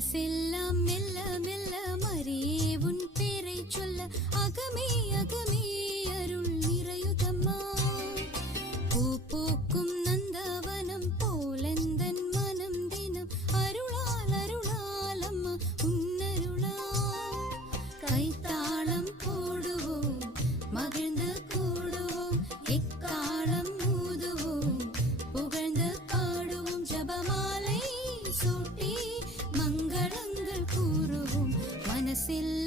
மனசெல்லாம் மெல்ல மெல்ல மறியே உன் பேரை சொல்ல அகமே அகமே அருள் நிறையுதம்மா. பூ பூக்கும் நந்தவனம் போலந்தன் மனம் தினம் அருளால் அருளால் அம்மா உன்னருளால். கைத்தாளம் போடுவோம் மகிழ்ந்து கூடுவோம் எக்காலம் ஊதுவோம் புகழ்ந்து பாடுவோம் ஜபமாலை சூட்டி மங்களங்கள் கூறுவோம். மனசில்